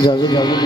जागो जागो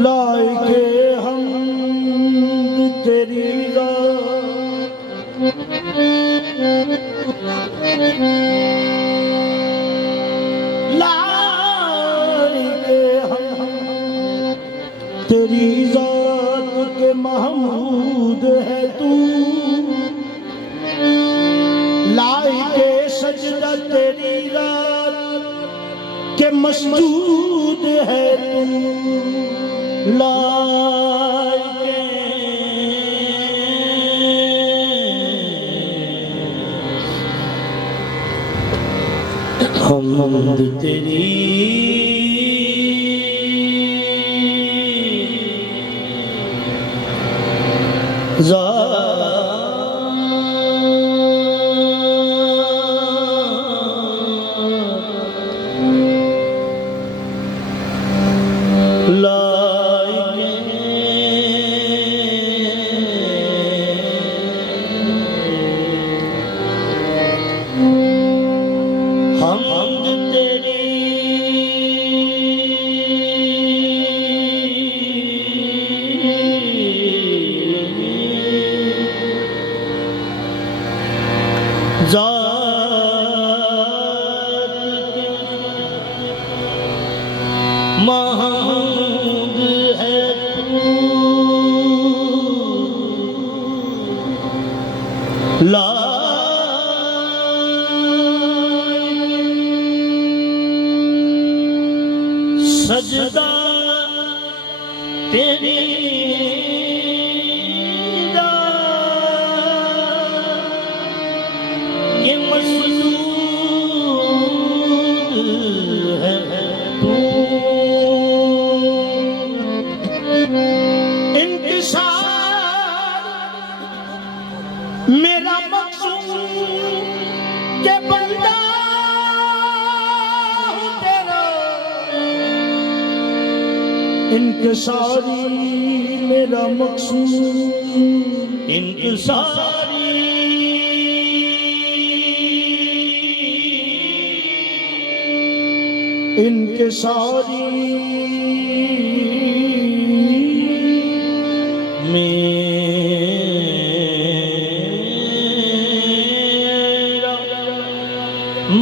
लाइके हम तेरी लाइके हम तेरी जात के महमूद है तू, लाइके सजदा तेरी रात के मसजूद है तू, लाइके हमद तेरी महमूद है तू, सजदा तेरी ये मसजूद है तू, इंतशार मेरा मकसूद के बंदा हूँ तेरा, इंकसारी मेरा मकसूद, इंकसारी इंकसारी मेरा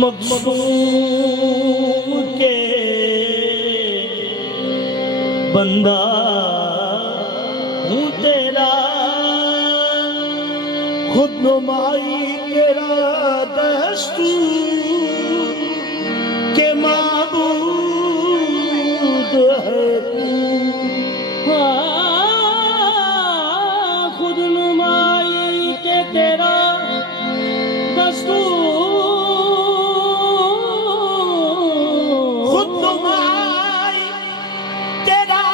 मकसूद के बंदा हूँ तेरा, खुद नुमाई तेरा दस्तूर के माबूद है तू, खुद नुमाई के तेरा दस्तूर, खुद नुमाई तेरा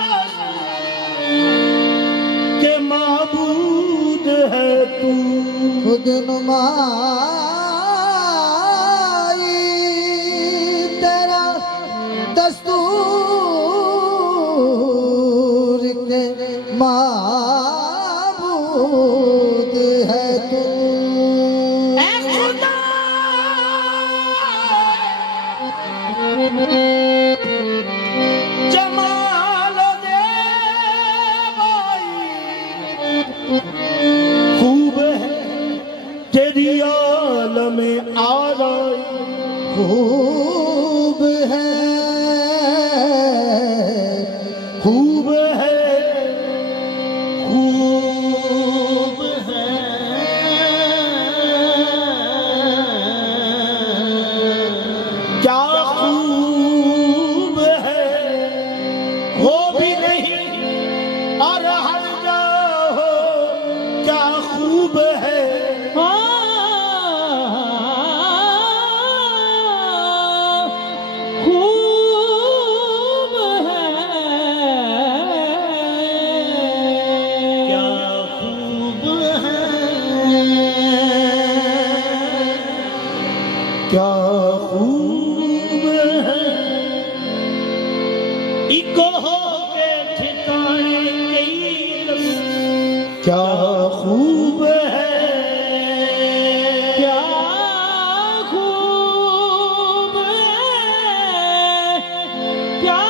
दस्तूर के माबूद है तू, खुद नुमाई तेरा दस्तूर इको हो के ठिकाने कई रस क्या खूब है क्या खूब है क्या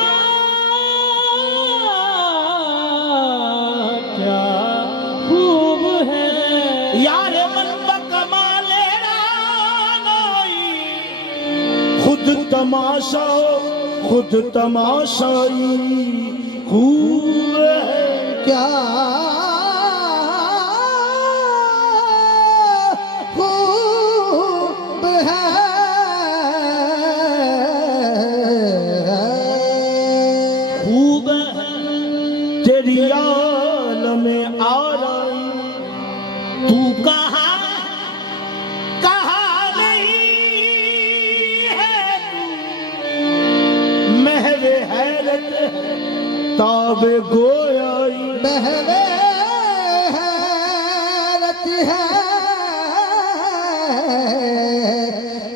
क्या खूब है यार मन बकमाले रानाई खुद तमाशाई खूब है क्या खूब है खूब है तेरी आलम में आ रही तू कहाँ नहीं है तू महवे हैरत ताबे गोयाई महवे हैरत है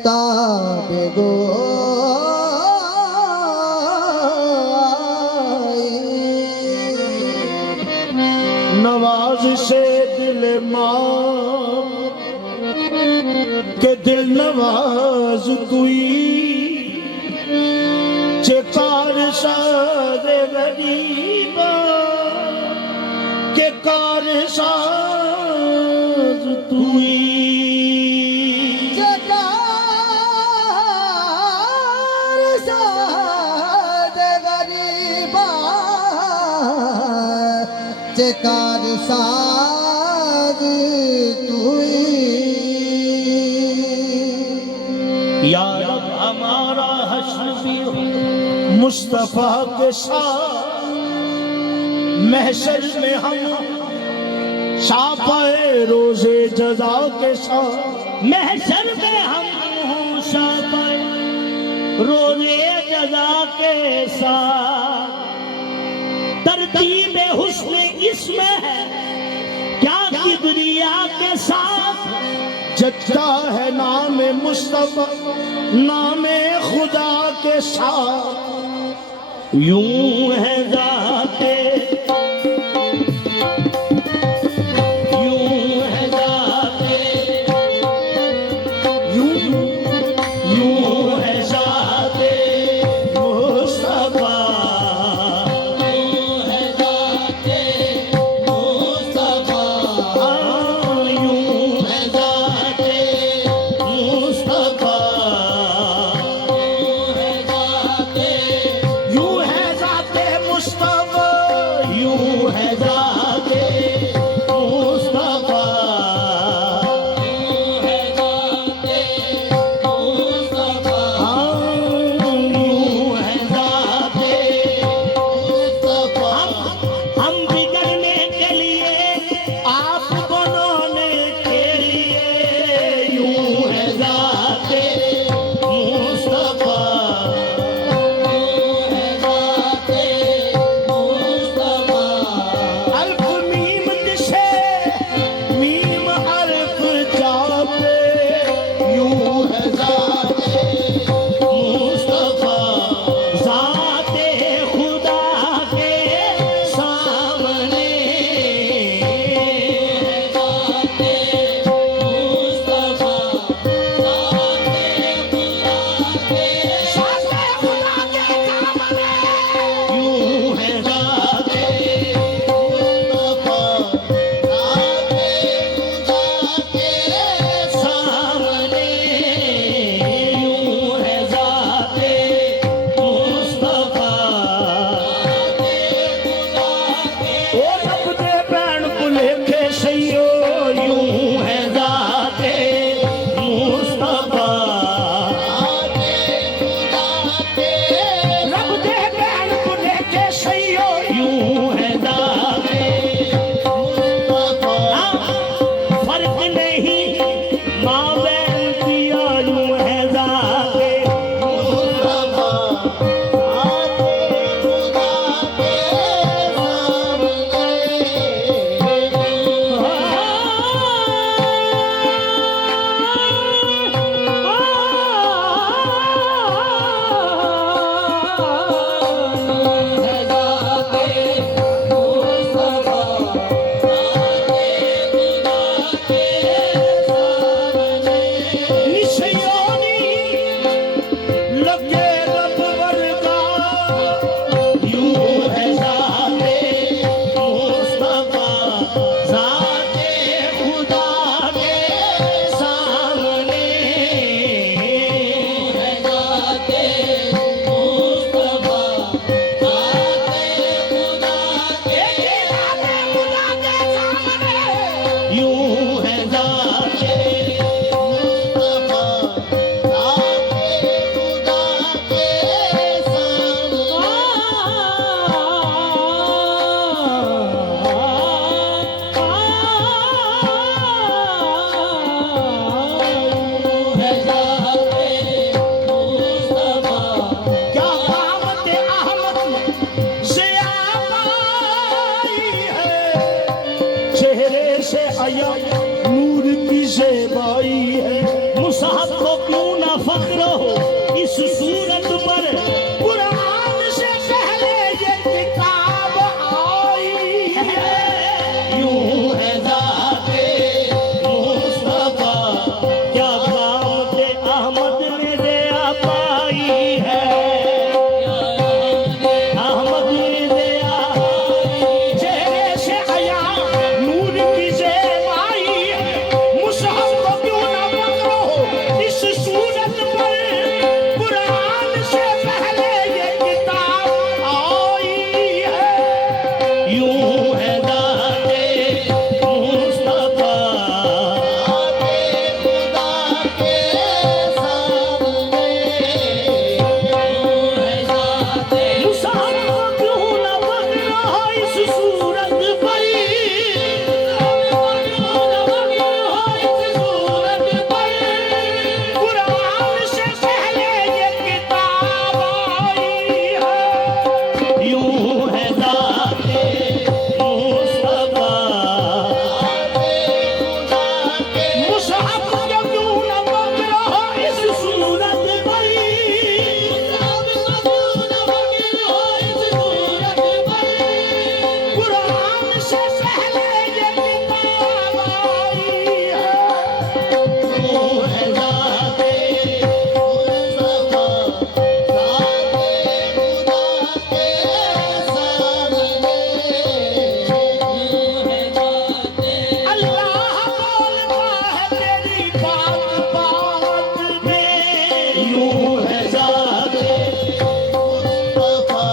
ताबे गो नवाज से दिल माँ के दिल नवाज तुई चेकार सादे गरीबा के कार साज तुई जकार साद गरीबा जकार साद तुई या रब हमारा हश्र भी मुस्तफा के साथ महशर में हम शापाए रोजे जजा के साथ महशर में हम हों शापाए रोजे जजा के साथ तरतीब हुस्न इसमें है क्या किबरिया के साथ जज्जा है नाम मुस्तफा नाम खुदा के साथ यूं है जाते यूं है जाते यूं है जाते मुस्तफा यूं है जाते मुस्तफा यूं है जाते मुस्तफा यूं है जाते मुस्तफा यूं है ज़ाते मुस्तफा ज़ाते खुदा के सामने यूं है ज़ाते मुस्तफा ज़ाते खुदा के सामने यूं है ज़ाते मुस्तफा ज़ाते खुदा के क्या कामत अहमद से आई है चेहरे से आया नूर की ज़ेबाई है मुसाहब को क्यों ना फख्र हो इस सूरत पर कुरान से पहले ये किताब आई है यूं है ज़ाते मुस्तफा क्या कामत अहमद ने दिया पाई है अहमद ने दिया चेहरे से आया नूर की ज़ेबाई है मुसाहब को क्यों ना पकड़ो इस सूरत पर कुरान से पहले ये किताब आई है यूं है ज़ाते मुस्तफा ज़ाते खुदा के सामने यूं है ज़ाते मुसाहब को क्यों ना पकड़ो इस सूरत पर कुरान से पहले ये किताब आई है यूं है ज़ाते मुस्तफा मुसाहब को क्यों ना पकड़ो इस सूरत पर कुरान से पहले ये किताब आई है यूं है ज़ाते मुस्तफा ज़ाते खुदा के सामने यूं है ज़ाते अल्लाह बोलता है तेरी बात बात में यूं है ज़ाते मुस्तफा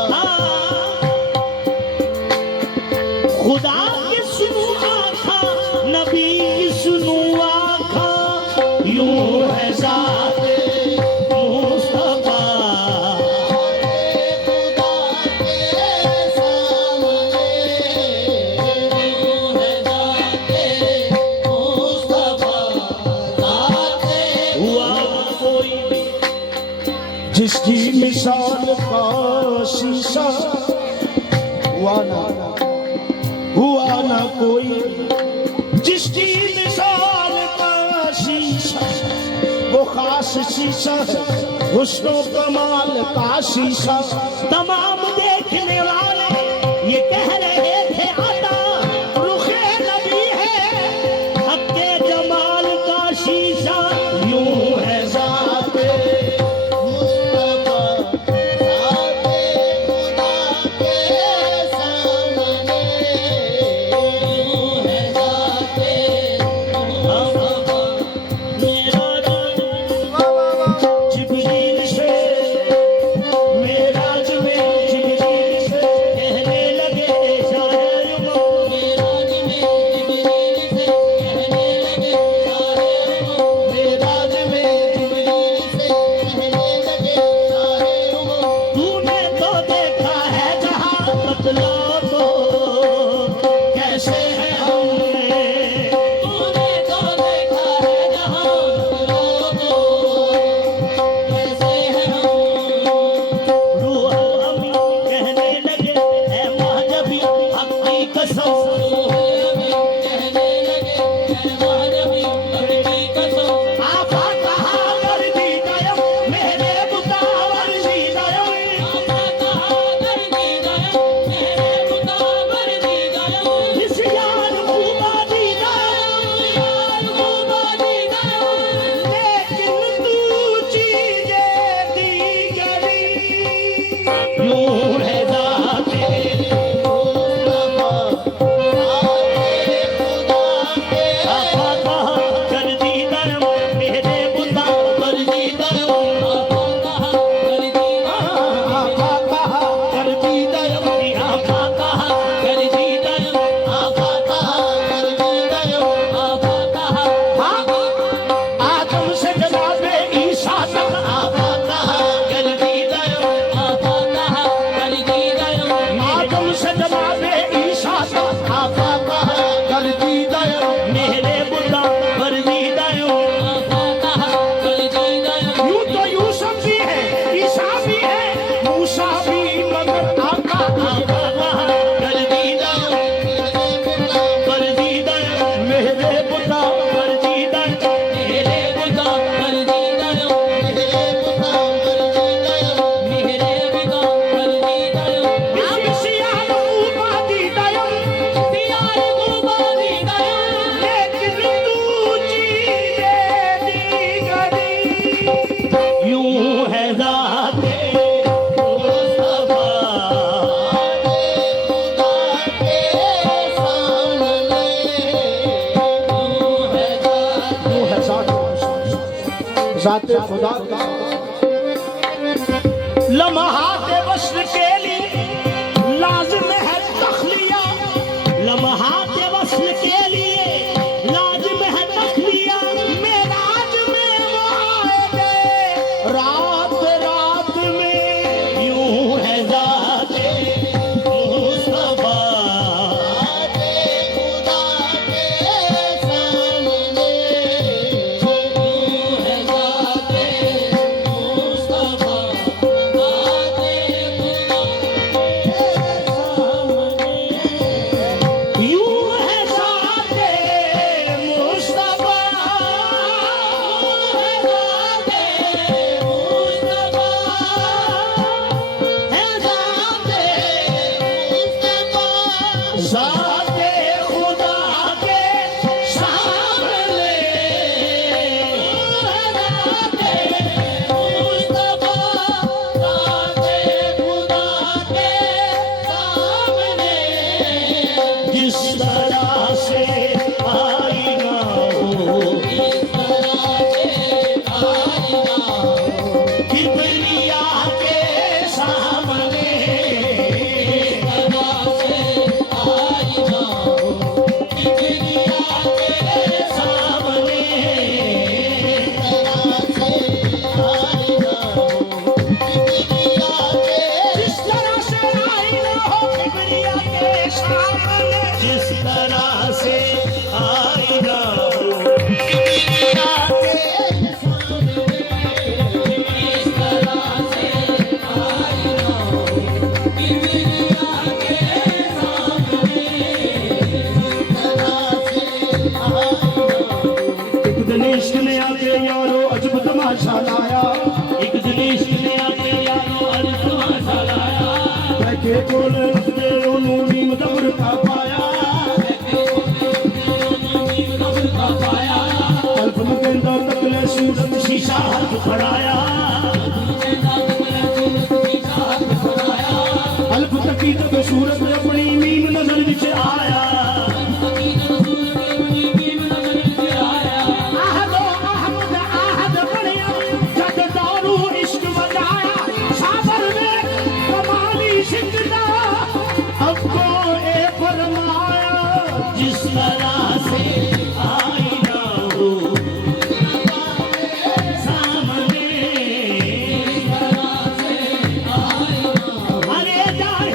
खुदा की सुनो आँखा नबी की सुनो आँखा यूं है ज़ाते मुस्तफा खुदा के सामने यूं है ज़ाते मुस्तफा ज़ाते हुआ कोई जिसकी मिसाल का शीशा हुआ ना कोई जिसकी मिसाल का शीशा वो खास शीशा है हुस्नो कमाल का शीशा तमाम देखने वाले ये कह रहे थे आता रुखे नबी है हक़्क़े जमाल का शीशा यूं है ज़ाते मुस्तफा ज़ाते खुदा के सामने यूं है ज़ाते मुस्तफा मेरा जिब्रील से मेराज में जाते खुदा का लम्हात वस्ल के लिए लाजिम है तखलिया, लम्हात वस्ल के लिए लाजिम है तखलिया। मेराज में वो आएंगे रात रात में, यूं है जाते मुस्तफा खुदा के सामने, यूं है जाते मुस्तफा यूं है जाते मुस्तफा जाते खुदा के सामने, जिस तरह से आईना हो किबरिया के सामने, जिस तरह से आईना हो किबरिया के सामने, जिस तरह से आईना हो किबरिया के एक दिन इश्क ने आके यारो अजब तमाशा लाया, एक दिन इश्क ने आके यारो अजब तमाशा लाया। बैठे कोल रखते ओनू नीम दबर का पाया, अल्फ में कहंदा तकले सूरत शीशा हथ खड़ाया, अल्फ तकी तक सूरत अपनी नीम नजर विच आया। आहदो अहमद आहद बनिया, जग दारू इश्क बजाया, साबर में कमाली सिकदा हमको ए फरमाया। जिस तरह से आईना हो सामने, अरे जान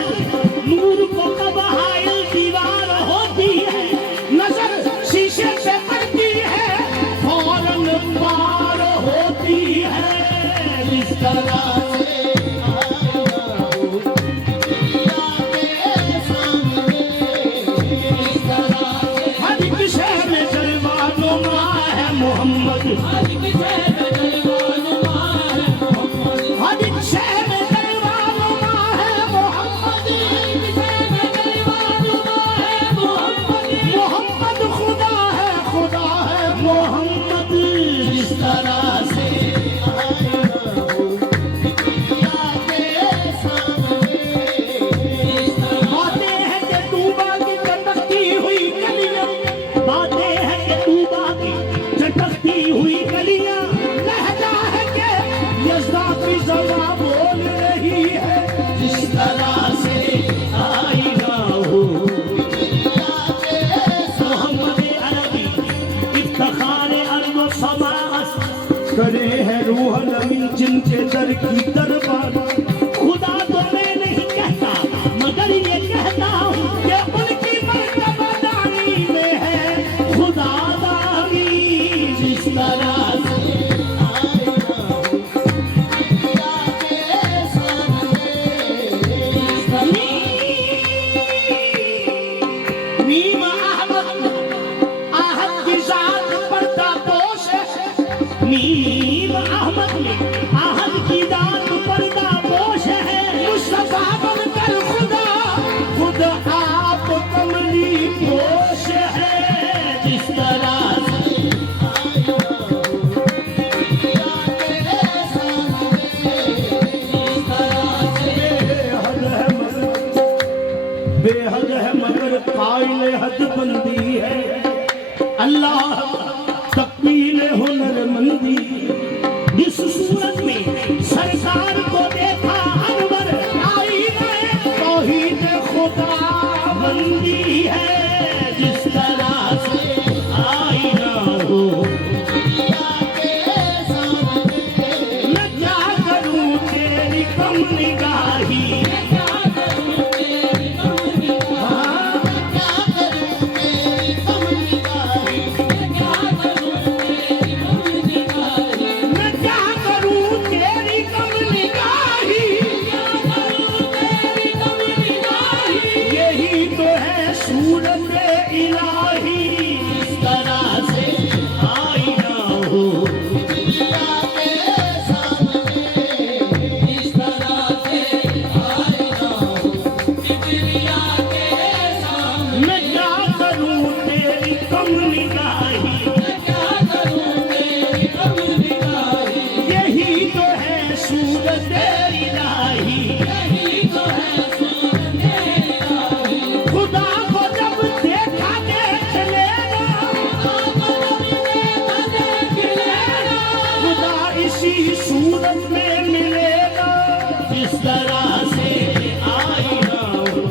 नूर को कब हायल दीवार होती है, नजर शीशे पे पड़ती है फौरन पार होती है। इस तरह से हर एक शहर में जलवानुमा है मोहम्मद, हर एक शहर में जलवानुमा है मोहम्मद, मोहम्मद खुदा है मोहम्मद। जिस तरह से बातें हैं कि तूबा की चटकती हुई गलियां, बातें हैं कि तूबा की चटकती हुई गलियां, लहजा है कि यज़दा की ज़बां बोल रही है। जिस तरह से आईना हो मोहम्मद अरबी इफ्तिखार अर्ज़ समाअस करे है रूह नमी जिनके दर की दरबार। खुदा तो मैं नहीं कहता मगर ये कहता हूँ कि उनकी मर्तबा दानी में है खुदा दानी। जिस तरह से नीम अहमद आहद की जात पर्दा पोश है, नीम अहमद में आहद की दात पर्दा पोश है। मुस्तफा बनकर खुदा खुद आप कमली पोश है। जिस तरह से बेहद है मगर कायल हद बंदी है, अल्लाह तकमील हुनरमंदी। का बंदी है जिस तरह से आईना हो मैं क्या करूं तेरी कम निगाही मैं क्या करूं तेरी कम निगाही यही तो है सूरत इलाही इस तरह से आईना हो मैं क्या करूं तेरी कम निगाही यही तो है सूरत इलाही खुदा को जब देखा देख लेना खुदा इसी सूरत में मिलेगा जिस तरह से आईना हो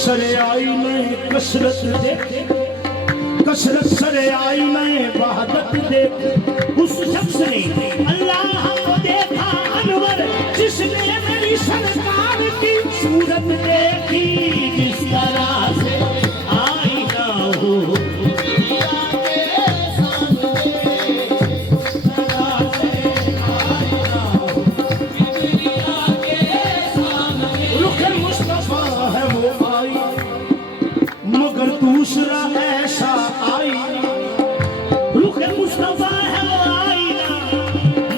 सरे आईने कसरत देखे कसरत सरे आईने वहदत देखे उस शख्स ने अल्लाह को देखा अनवर जिसने मेरी सरकार की सूरत देखी जिस तरह से आईना हो रुख मुस्तफा है वो आई मगर दूसरा ऐसा आई रुख मुस्तफा है वो आईना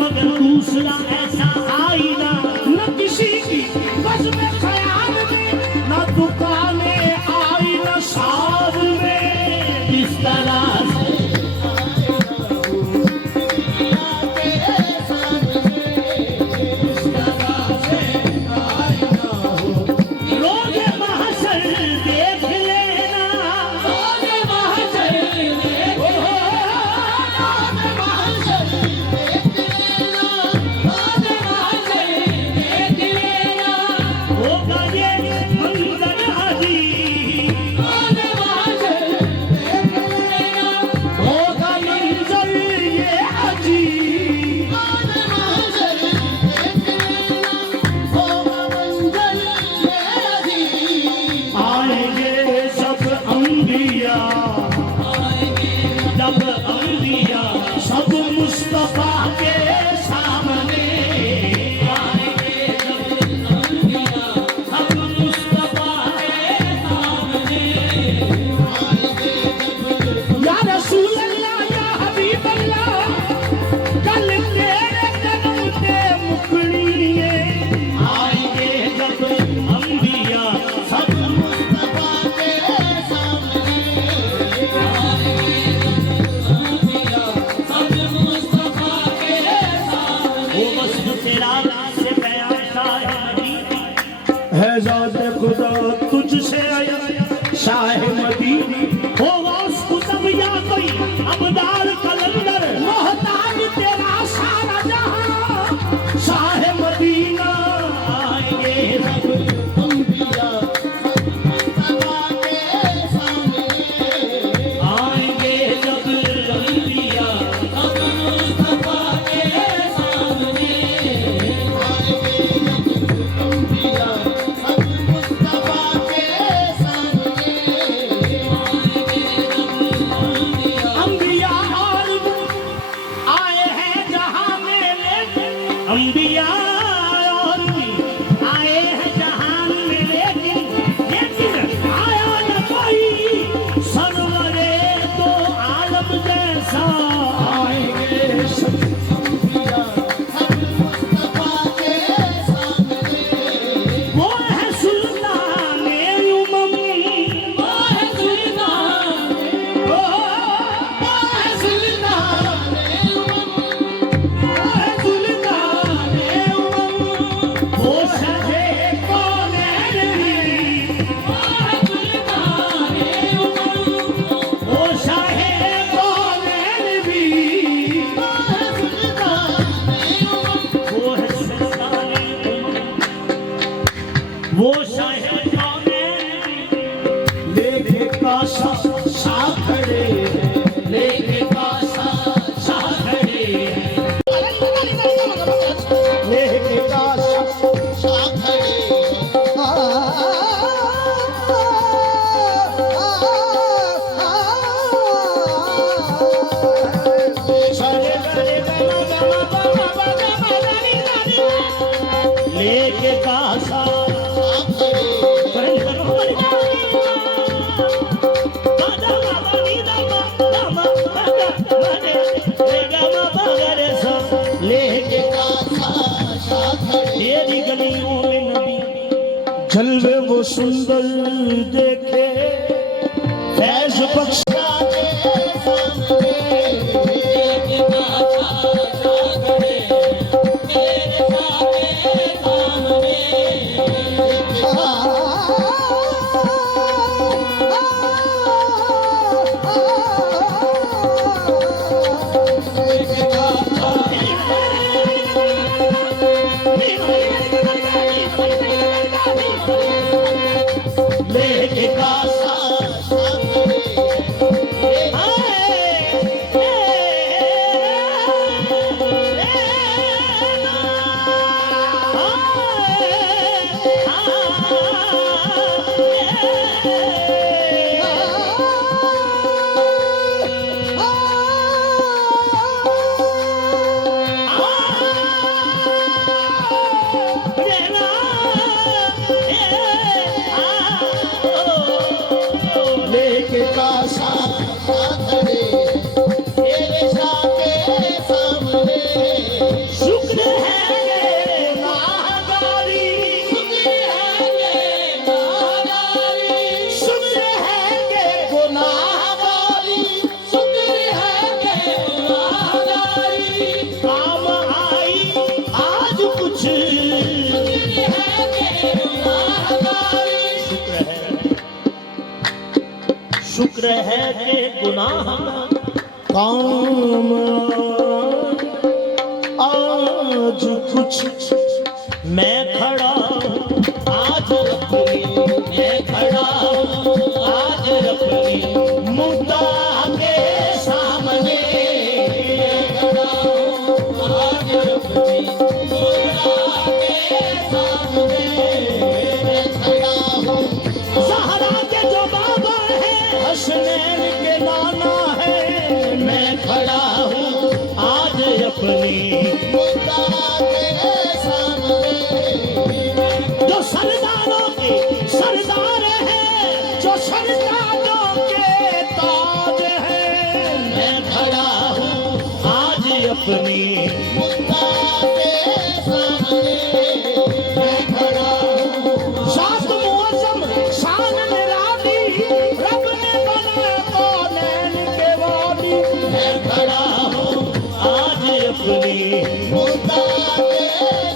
मगर दूसरा ऐसा आईना न किसी की बस में ख्याल में न दुकाने आई न साज में इस तरह से रोज़े महशर देख लेना रोज़े महशर होगा ये मंजर अजीब होगा मंजर ये अजीब आएंगे सब अंबिया जब अंबिया सब मुस्तफा के सामने आएंगे जब अंबिया सब मुस्तफा के सामने या रसूल अल्लाह या हबीब अल्लाह कल तेरे जन्म के मुकड़िए आएंगे जब अंबिया सब वो वस्फ तेरा से बयां है ज़ात खुदा तुझसे आया शाह मदीनी हो गौस कुतुब या कोई अबदार कलंदर मोहताज तेरा सारा जहां शाह मदीना आएंगे सब अंबिया आएंगे जब अंबिया सब मुस्तफा के सामने अंबिया और आए हैं जहां में लेकिन अंबिया और आए हैं जहां में लेकिन आया न कोई सरवरे तो आलम जैसा आएंगे सब वो है सुल्ताने उमम वो है सुल्ताने वो है सुल्ताने उमम वो है सुल्ताने लेके कासा तेरी गलियों में नबी जलवे वो सुंदर देखे फैज बख्शा लेके कासा लेके कासा शुक्र है ये नागारी शुक्र है ये गुनाहगारी काम आई आज कुछ शुक्र है कि गुनाह काम आज कुछ मैं खड़ा आज अपनी मैं खड़ा आज अपनी मुद्दा के सामने खड़ा आज अपनी मुद्दा के सामने खड़ा हूँ सहारा के जो बाबा है हसनैन के नाना है मैं खड़ा हूँ आज अपनी मुद्दा के सामने जो सरदारों के सरदार है जो सरदारों के ताज है मैं खड़ा हूँ आज अपनी मुद्दा के सामने मैं खड़ा हूँ सात मौसम शान निराली रब ने बनाया कौनैन के वाली मैं खड़ा हूँ आज अपनी मुद्दा के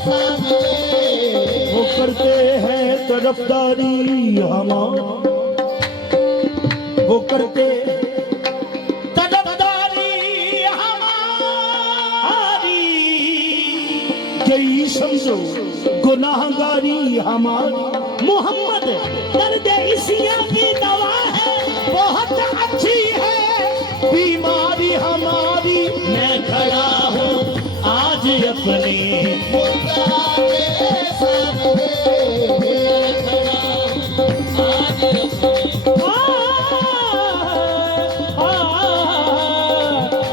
सामने वो करते हैं तरफदारी हमारी वो करते तरफदारी हमारी यही समझो गुनाहगारी हमारी मोहम्मद दर्द इसिया की दवा है बहुत अच्छी है बीमारी हमारी मैं खड़ा हूँ आज अपनी मुद्दा के सामने मैं खड़ा हूँ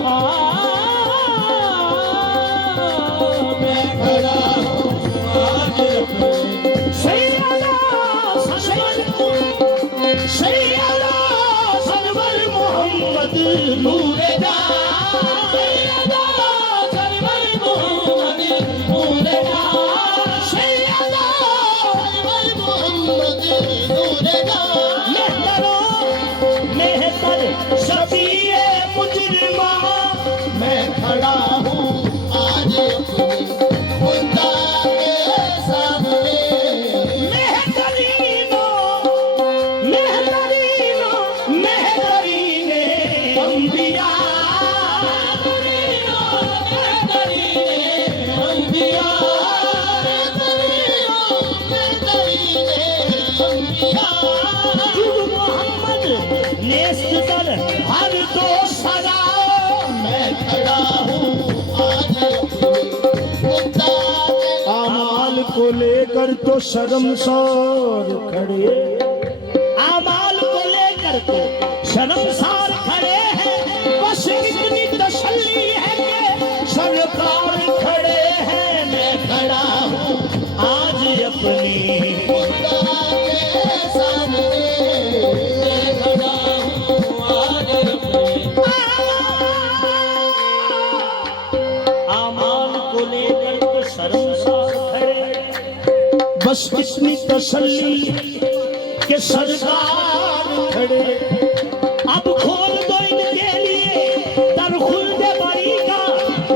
आज अपनी मैं खड़ा हूँ आज अपनी सैयदा सरवर मोहम्मद नूरे दा सैयदा सरवर मोहम्मद नूरे दा सैयदा सरवर मोहम्मद नूरे दा मेहतर शफीए मुजरिमा मैं खड़ा हूँ आज अपनी मुद्दा के सामने मेहतरीनो मेहतरीनो मेहतरीने अंबिया मेहतरीने अंबिया मेहतरीने अंबिया मोहम्मद नेस्त कर हर दो सरा मैं खड़ा हूँ आज अपनी मुद्दा के आमाल को लेकर तो शर्मसार खड़े आमाल को लेकर तो शर्मसार खड़े हैं बस इतनी तसल्ली है कि सरकार खड़े हैं मैं खड़ा हूँ आज को लेकर तो शर्मसार खड़े, बस इतनी तसल्ली के सरकार खड़े। अब खोल दो इनके लिए दर खुल्द बरी का,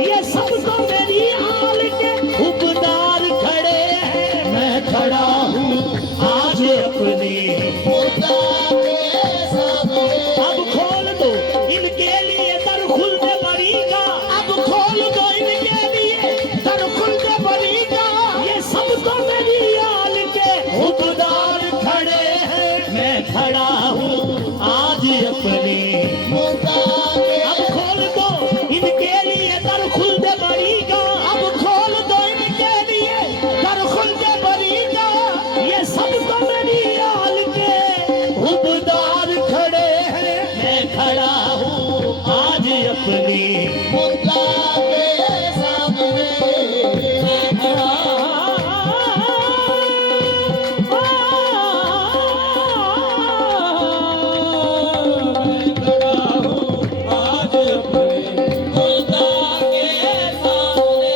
ये सब तो मेरी आल के हुक्मदार खड़े हैं। मैं खड़ा हूँ आज अपने खुदा के सामने, अब खोल दो इनके लिए दर खुल्द बरी का, अब खोल दो इनके लिए दर खुल्द बरी का, ये सब तो मेरी आल के हुक्मदार खड़े हैं। मैं खड़ा हूँ आज अपने, खुदा के अब खोल दो इनके लिए दर खुल्द बरी का, अब खोल दो इनके लिए दर खुल्द बरी का, ये सब तो मेरी आल के हुक्मदार खड़े हैं। मैं खड़ा हूँ आज अपने, खुदा के सामने, मैं खड़ा आज अपने खुदा के सामने।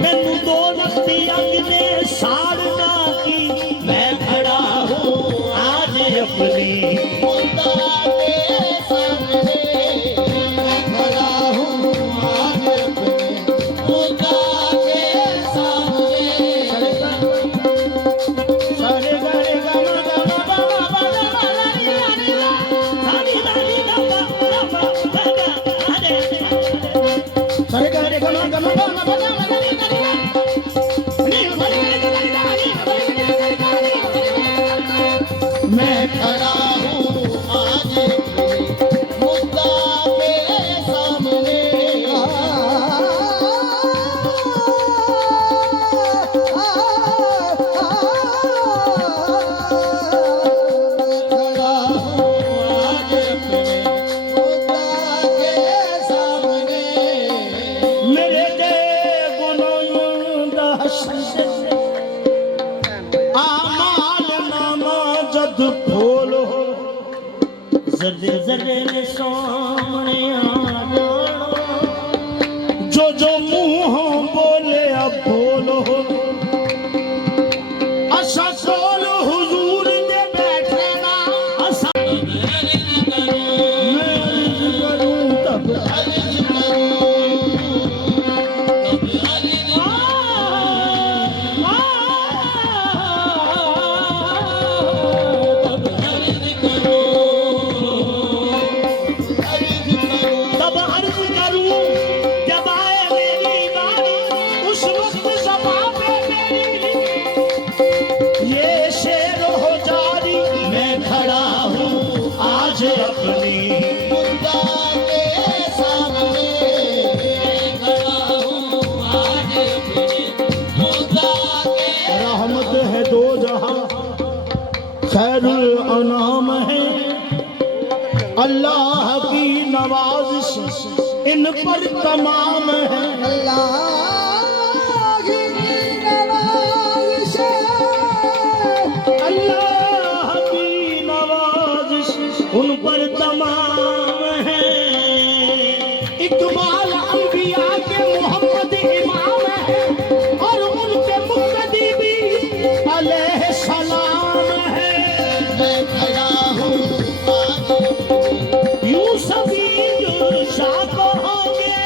मैनू दो रस्ती अंग ने साड़ना की, मैं खड़ा हूँ आज अपनी, खुदा के सामने, मैं खड़ा हूँ आज अपने खुदा के सामने। सारे गारे गामा गामा बाबा बाबा बाबा नी ला सानी दानी गामा गामा गामा अरे सारे गारे गामा गामा बाबा बाबा नी ला नी मैं खड़ा हूँ आज अपने खुदा के सामने। खड़ा हूँ आज अपने खुदा के सामने। मेरे दे गुनाहों दा हसन आमाल नामा जद खोलो, जर्रे जर्रे सोने आ जो मुंहों बोले अब बोलो, असा सोल हुजूर दे बैठे ना, असा मैं अर्ज करूं तब अर्ज करूं तब अर्ज तब अर्ज करूं जब आए मेरी बारी, उस वक्त सभा पे मेरी ये शेर हो जारी। मैं खड़ा हूँ आज अपनी, खुदा के सामने। मैं खड़ा हूँ आज अपने खुदा के। रहमत है दो जहां, खैरुल अनाम है, अल्लाह की नवाजिश इन पर तमाम है। अल्लाह की नवाजिश उन पर तमाम है। इकबाल अंबिया के मोहम्मद इमाम है, और उनके मुक्तदी भी अलैहि सलाम है। मैं खड़ा हूँ आज अपने यूं सभी शाह कहोगे,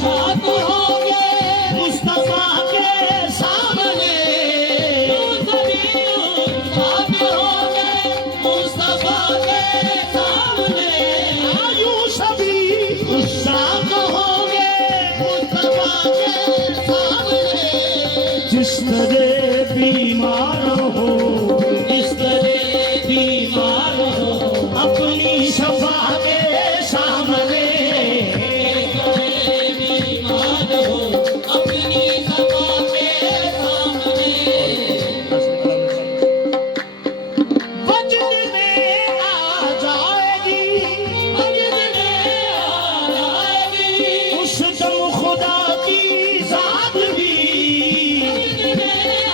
साथ होंगे मुस्तफा के सामने, साथ होंगे मुस्तफा के सामने। यूं सभी शाह कहोगे, मुस्तफा के सामने। जिस तरह बीमार हो, इस तरह बीमार हो, अपनी शफा के सामने। बीमार हो अपनी सभा के सामने। वजद में आ जाएगी, वजद में आ जाएगी, उस दम खुदा की जात भी, वजद में आ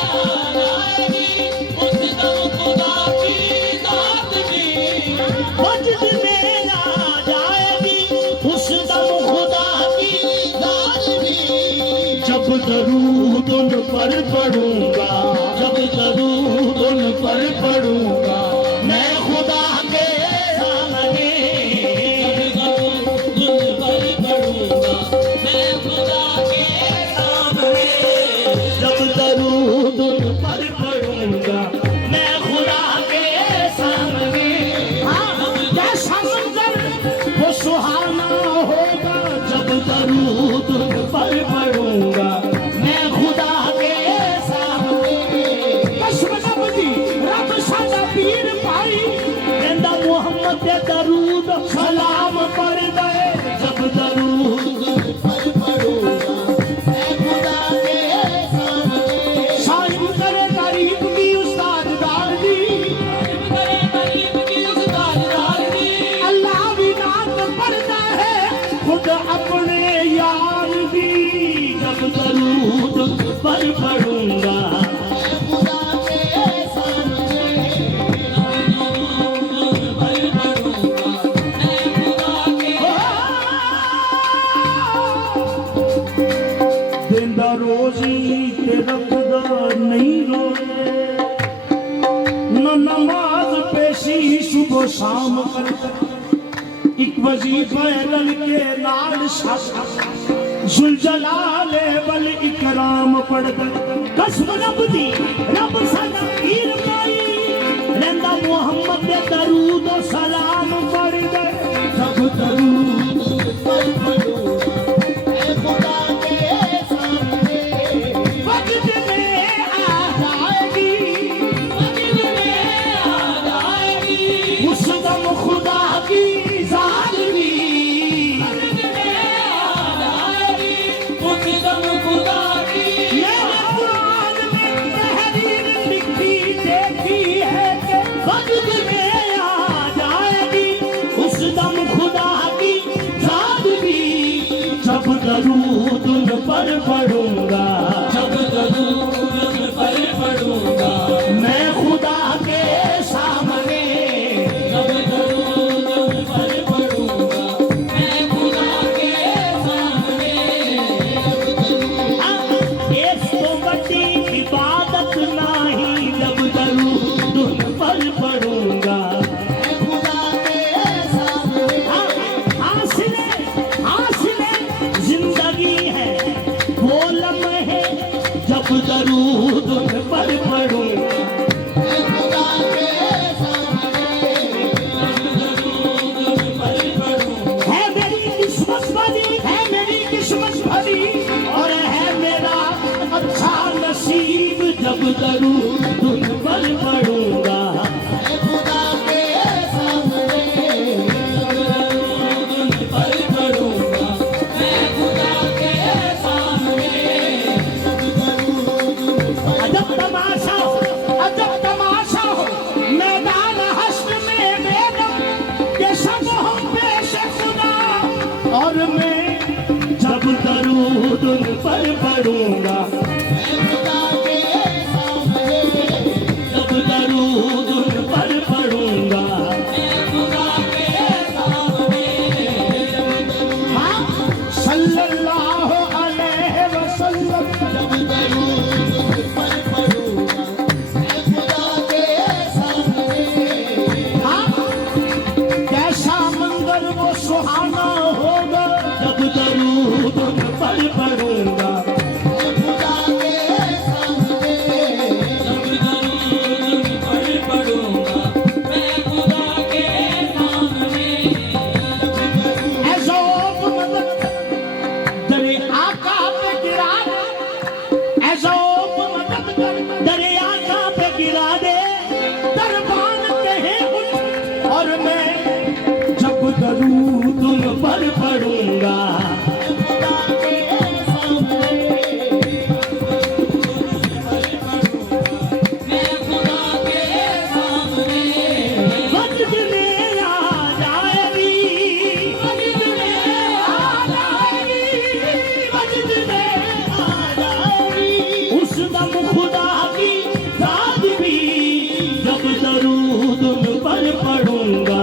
मोहम्मद दरूद सलाम पढ़ गए जब दरूद पर पढ़ूंगा मैं खुदा के सामने साहिब करे गरीब की उस्तादगारी करे गरीब की उस्तादगारी अल्लाह भी नात पढ़ता है खुद अपने यार भी जब दरूद पर पढ़ूंगा मैं खुदा के सामने पर पढ़ूंगा मैं खुदा के देंदा रोजी ते रखदा नहीं रोए न नमाज पेशी सुबह शाम करता एक वजीफा ललके नाल जुलजलाले वल इकराम पढ़दा कसम रब दी रब साडा पीर माई लेंदा मोहम्मद दे दरूद सलाम पढ़ गए जब दरूद पर पढ़ूंगा मैं खुदा के सामने वक्त में आ जाएगी वक्त में आ जाएगी उस दम खुदा की जालिमी मैंने कुरान में तहरीर लिखी देखी है कि वक्त में आ जाएगी उस दम खुदा की जालिमी जब दरूद उन पर पढ़ूंगा जब दरूद पर पढ़ूंगा मैं खुदा के सामने जब दरूद पर पढ़ूंगा मैं खुदा के सामने एक तो बड़ी इबादत नहीं जब दरूद उन पर पढ़ूंगा मैं खुदा के सामने हासिले हासिले जिंदगी है वो लम्हे जब दरूद उन पर पढ़ूंगा मैं खुदा के सामने दरूद पर पढ़ूंगा है मेरी किस्मत भरी है मेरी किस्मत भरी और है मेरा अच्छा नसीब जब दरूद उन पर पढ़ूंगा मैं खुदा के सामने दरूद पर पढ़ूंगा मैं खुदा के सामने दरूद पर अजब तमाशा हो मैदान हश्र में बेदम के सब हम पेश खुदा और मैं जब दरूद उन पर पढ़ूंगा मैं खुदा के सामने जब दरूद उन पर पढ़ूंगा मैं खुदा के सामने हाँ सल्लल्लाहु अलैहि वसल्लम जब दरूद पर पढ़ूंगा मैं खुदा के सामने हाँ कैसा मंजर वो सुहाना होगा जब दरूद उन पर पढ़ूंगा मैं खुदा के सामने जब दरूद पर पढ़ूंगा मैं खुदा के सामने ऐज़ोब मदद दरे आका पे गिरा दे ऐज़ोब मदद दरे आका पे गिरा दे दरबान कहे उठ और मैं जब दरूद उन पर पढ़ूंगा खुदा के सामने मैं खुदा के सामने वक्त में आ जाएगी वक्त में आ जाएगी वक्त में आ जाएगी उस दम खुदा की याद भी जब दरूद उन पर पढ़ूंगा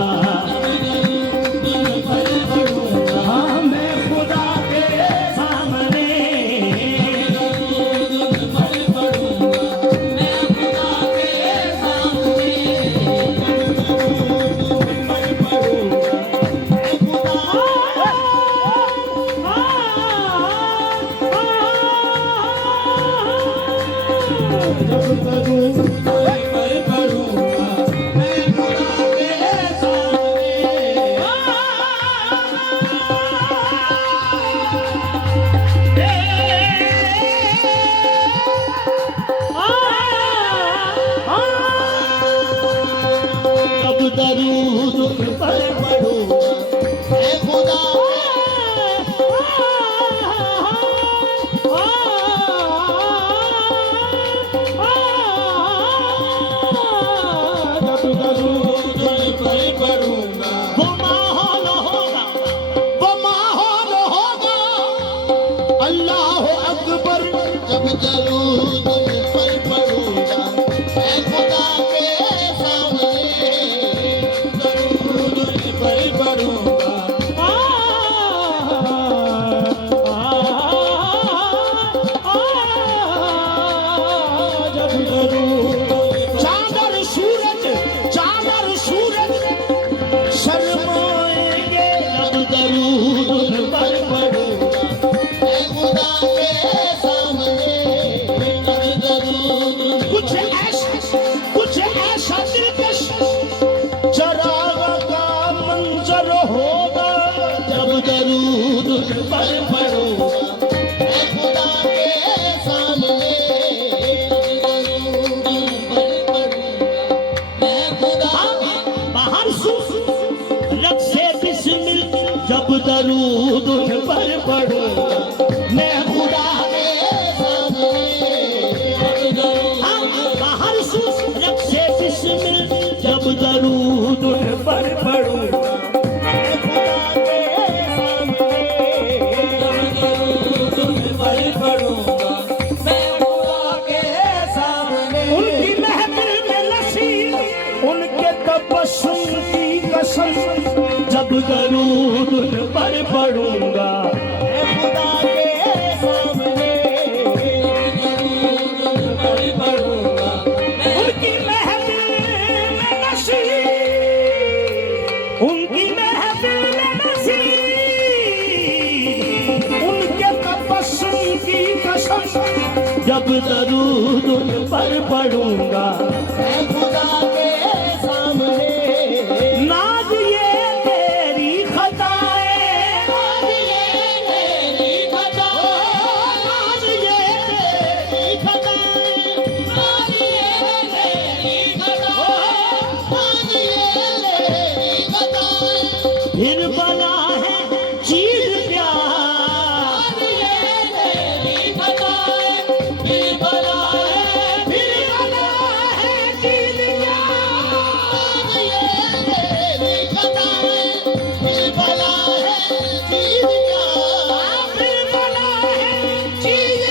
हाँ मैं खुदा के सामने दरूद पर पढ़ूंगा मैं खुदा जब दरूद पर पढ़ूंगा वो माहौल होगा, वो माहौल होगा अल्लाह अकबर जब दरूद पर पढ़ूंगा मैं खुदा के सामने दरूद पर पढ़ूंगा जब दरूद चांद और सूरज शर्माएंगे जब दरूद पर पढ़ूंगा मैं खुदा के सामने जब दरूद कुछ ऐसा दिलकश चराग का मंजर होगा जब दरूद पर पढ़ूंगा मैं खुदा के सामने दरूद पर पढ़ूंगा मैं खुदा बाहर रख से बिस्मिल जब दरूद पर पढ़ूंगा मैं खुदा बाहर रख से बिस्मिल जब दरूद पर पढ़ूंगा मैं खुदा के सामने पर पढ़ूंगा मैं खुदा के सामने उनकी महफिल में नसीब उनके तबस्सुम की कसम जब दरूद पर पढ़ूंगा मैं खुदा के सामने पर पढ़ूंगा उनकी महफिल में नसीब उनकी महफिल में नसीब उनके तबस्सुम की कसम जब दरूद पर पढ़ूंगा मैं खुदा के सामने नाज ये तेरी खताएं आज ये मेरी खता नाज ये तेरी खताएं आज ये मेरी खता आज ये मेरी खता फिर बना है चीज प्यार आज ये मेरी खता फिर बना है फिर बना है चीज प्यार आज ये मेरी खता फिर बना है चीज क्या फिर बना है चीज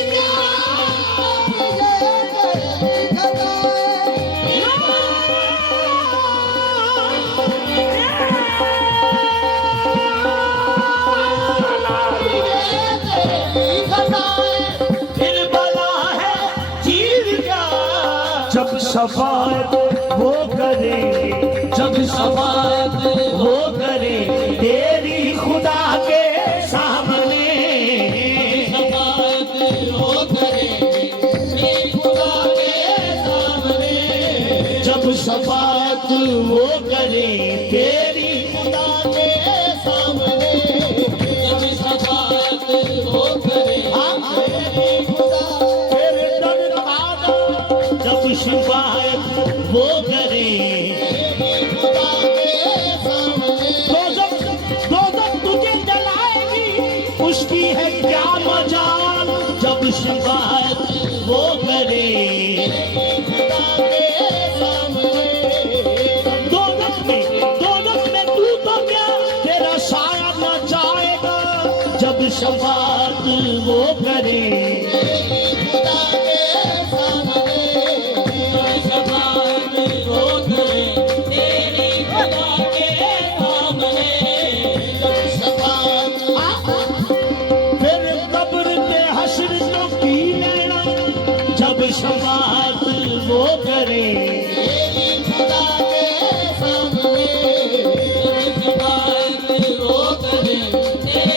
फिर बना है चीज प्यार जब शफाअत वो करेंगे जब शफाअत वो करे तेरी खुदा के सामने जब शफाअत वो करे तेरी खुदा के सामने फिर दर्द आदा जब शफाअत वो करे दोज़ख तुझे जलाएगी उसकी है क्या मजाल जब शफाअत वो करे दोज़ख में तू तो क्या तेरा साया न जाएगा जब शफाअत वो करे फिर कब्र पे हश्र तो की लेना जब शफाअत वो करे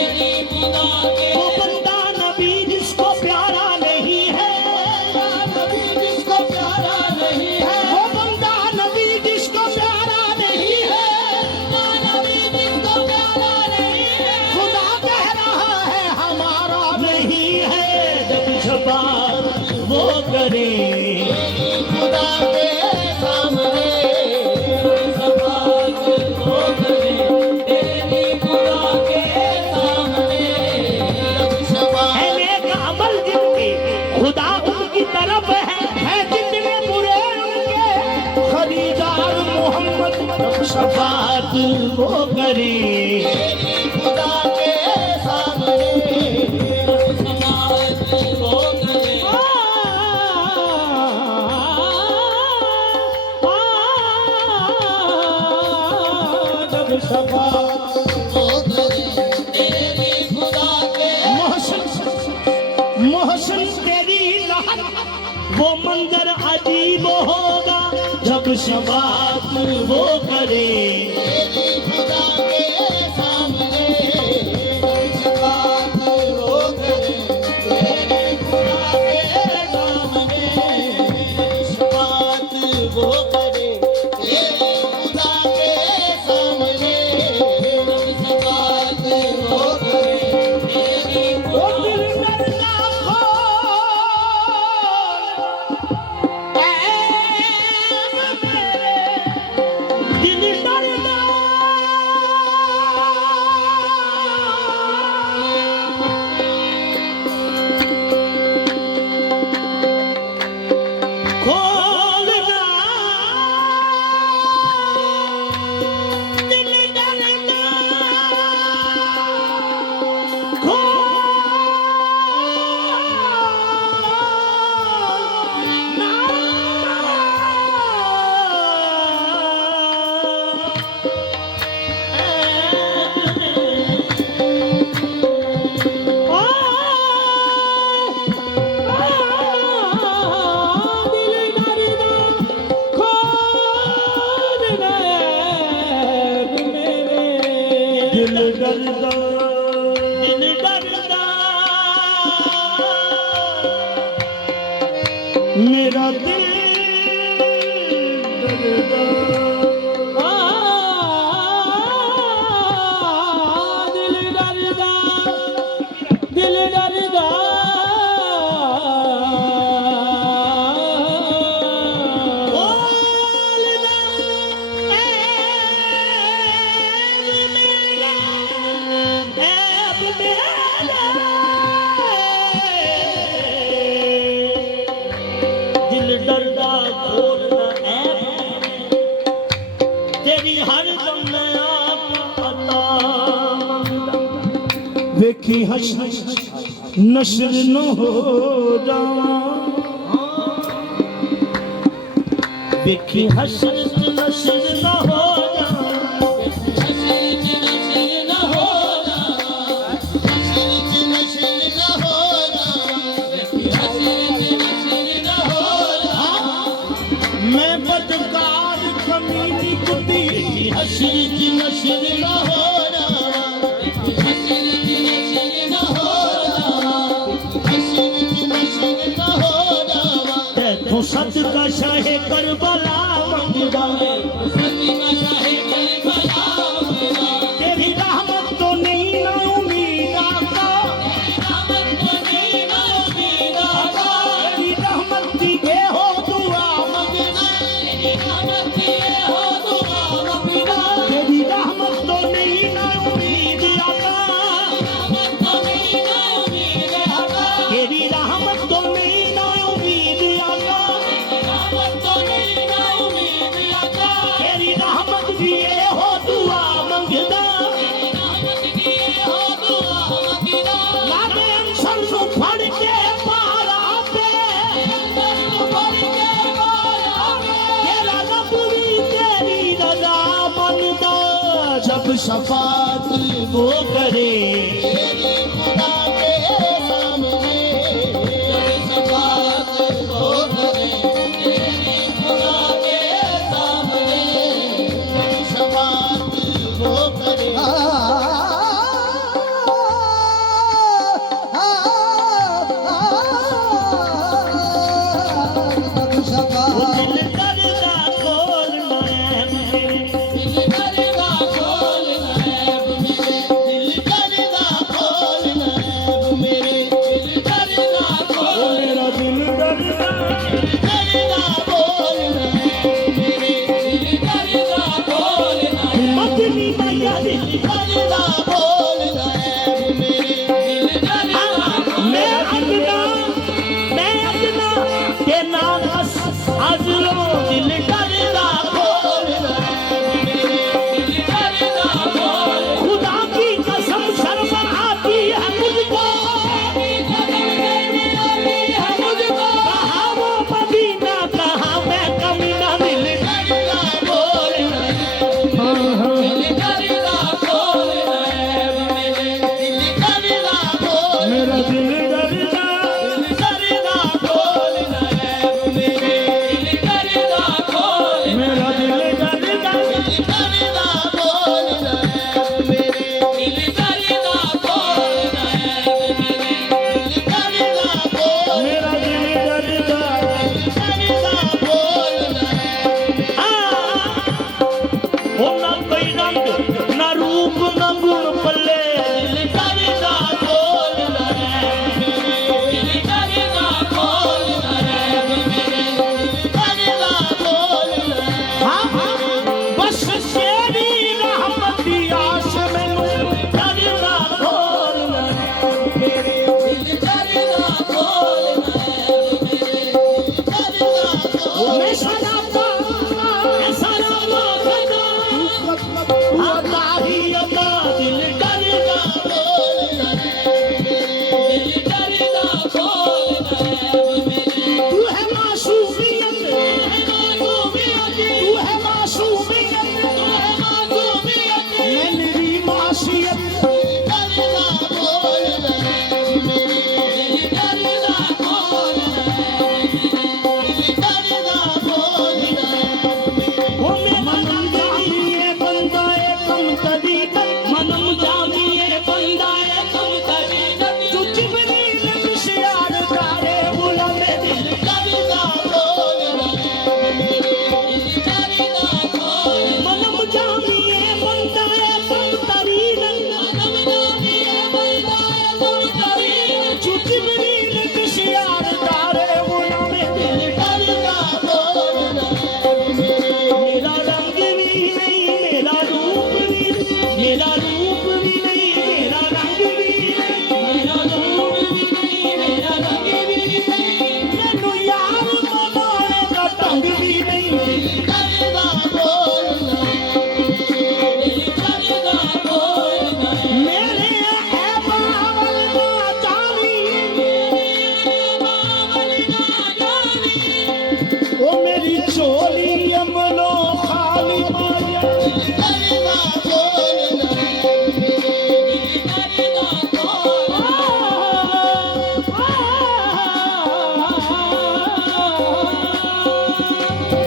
वो बंदा नबी जिसको प्यारा नहीं है वो बंदा नबी जिसको प्यारा नहीं है खुदा कह रहा है हमारा नहीं है जब शफाअत वो करे खुदा के मोहम्मद जब शफात वो करे तेरी खुदा के सामने समात वो करे जब शफात वो करे तेरी खुदा के मोहसिन तेरी लहर वो मंजर अजीब होगा जब शफात वो करे तेरी खुदा के सामने समात वो करे तेरी खुदा के सामने समात वो करे तेरी खुदा के सामने समात वो करे तेरी वो खुदा दिल डरना दिल डरना खोलना दिल डरना दिल डरदा दिल डरदा मेरा दिल डरदा दिल डरदा दिल डरदा खोलना ऐब तेरी हर दम नया पता वेखी हश नशर न हो जावा वेखी हश नशर न हो जावा हसीन नशीन न होना हसीन नशीन न होना हसीन नशीन न होना मैं बदकार कमीनी कुती हसीन नशीन न होना हसीन नशीन न होना हसीन नशीन न होना तू सदका शाहे करबला मंगदा सती का शाहे करबला मेरा तेरी रहमत तो नहीं ना उम्मीद आका रहमत को नहीं ना उम्मीद आका तेरी रहमत की ये हो दुआ मगना तेरी रहमत की हो दुआ मगना तेरी रहमत तो नहीं ना उम्मीद आका रहमत को नहीं ना उम्मीद आका तेरी रहमत तो नहीं ना उम्मीद आका रहमत को नहीं ना उम्मीद आका तेरी रहमत की ये हो दुआ मंगदा रहमत की हो दुआ मगना लागे अंसर सु फड़ के पारा पे तेरा रब भी तेरी रजा मनदा जब शफात वो करे तेरी खुदा के सामने समात हो करे तेरी खुदा के सामने समात हो करे वो दिल करदा खोलना है दिल करदा खोल नैब मेरे दिल करदा खोल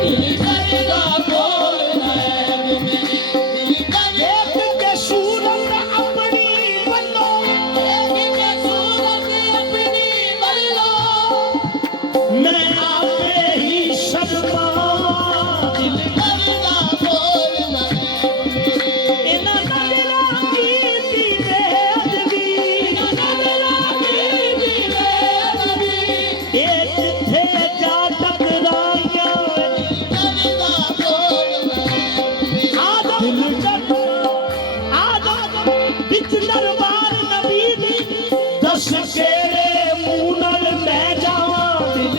दिल करदा बोलना है मेरे दिल करदा देख के सूरत अपनी बल्लो देख के सूरत अपनी बल्लो मैं आपे ही शर्मा दिल करदा बोलना है मेरे इना नगरा की बेअदबी एक थे जा टकराया आदम आदम बिच दरबार नबी दी दस केरे मूनल मैं जावा दिल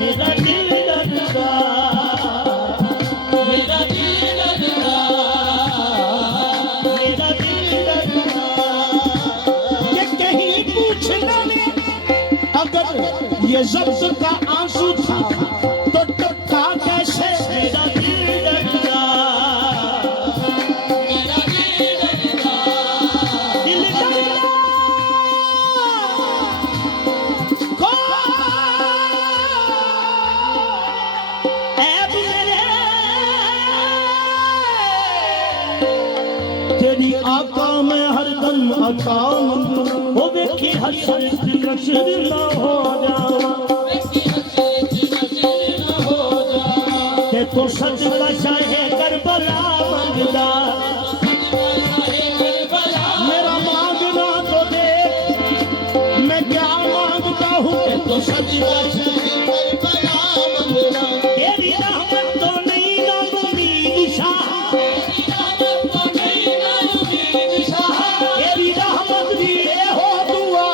मेरा दिल धड़का मेरा दिल धड़का ये कहीं पूछना ने अगर ये जब्त का आंसू था तो टपका कैसे मेरा दिल धड़का दिल धड़का ऐब मेरे तेरी आका में हरदम अता मंगू हो देखी हसरत नशर ना हो जावा ते तो सच का शाहे करबला मंगदा मेरा मांगना तो दे मैं क्या मांगता हूँ तो सच तेरी रहमत तो नहीं ना उम्मीद शाह तेरी रहमत दिए हो दुआ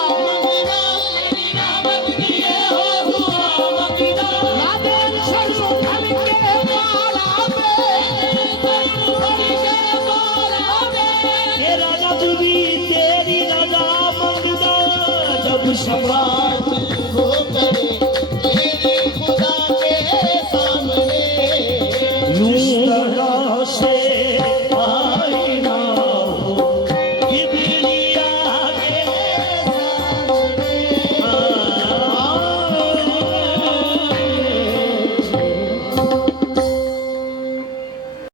लादेन सरसों फल के माला तेरा रब भी तेरी रजा मंगदा जब सवार